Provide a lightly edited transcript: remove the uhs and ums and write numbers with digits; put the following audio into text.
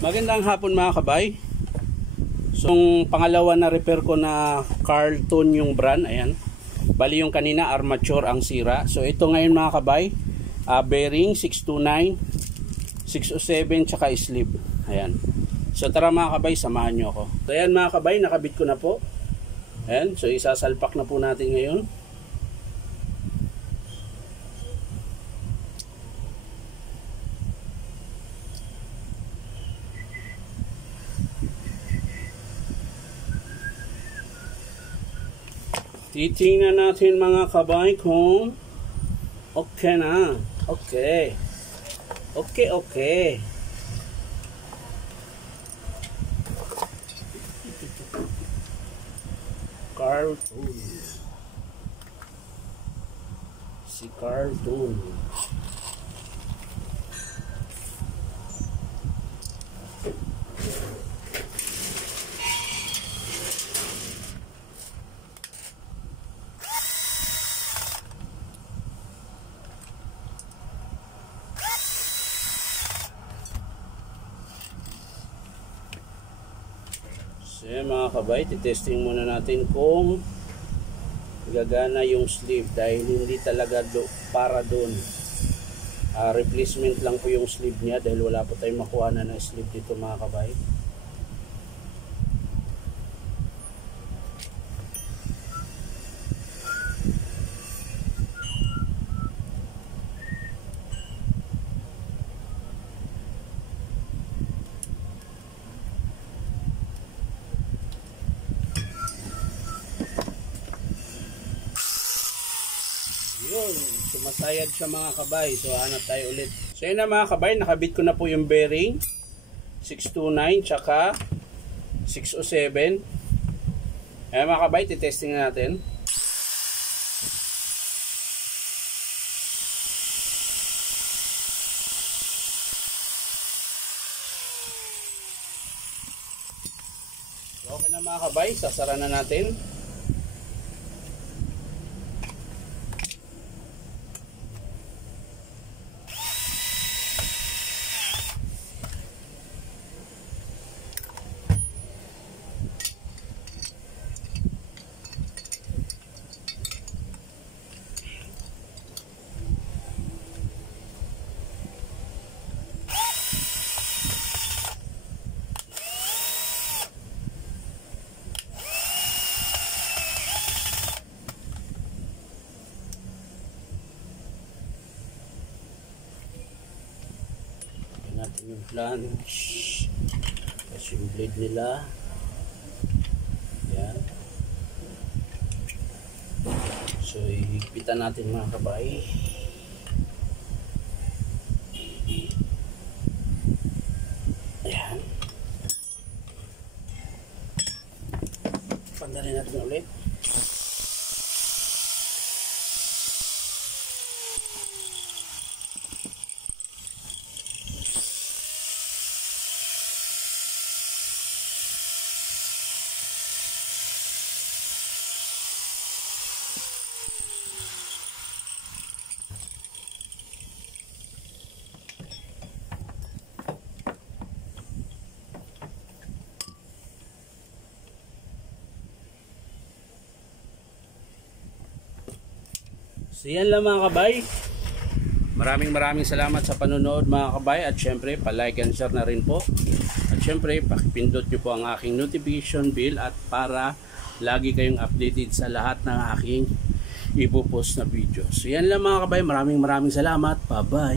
Magandang hapon mga kabay. So, pangalawa na repair ko na Carlton yung brand. Ayan. Bali yung kanina armature ang sira. So ito ngayon mga kabay, bearing 629, 607 tsaka sleeve. Ayan. So tara mga kabay, samahan nyo ako. So ayan mga kabay, nakabit ko na po. Ayan. So isasalpak na po natin ngayon. Titingnan natin mga kabay kung okay na. Okay. Okay. Carlton. Si Carlton. So mga kabay, titesting muna natin kung gagana yung sleeve dahil hindi talaga para doon. Replacement lang po yung sleeve niya dahil wala po tayong makuha na ng sleeve dito mga kabay. Yun, sumasayad siya mga kabay. So hanap tayo ulit. So yun na mga kabay, nakabit ko na po yung bearing 629 tsaka 607. Ayan mga kabay, titesting natin. So, okay na mga kabay, sasara na natin. Natin yung flange, tapos yung blade nila. Yan. So ihigpitan natin mga kabay. Ayan. Pandalin natin ulit. So yan lang mga kabay. Maraming salamat sa panonood mga kabay. At syempre pa-like and share na rin po. At syempre pakipindot nyo po ang aking notification bell at para lagi kayong updated sa lahat ng aking ipopost na video. So yan lang mga kabay. Maraming salamat. Bye bye.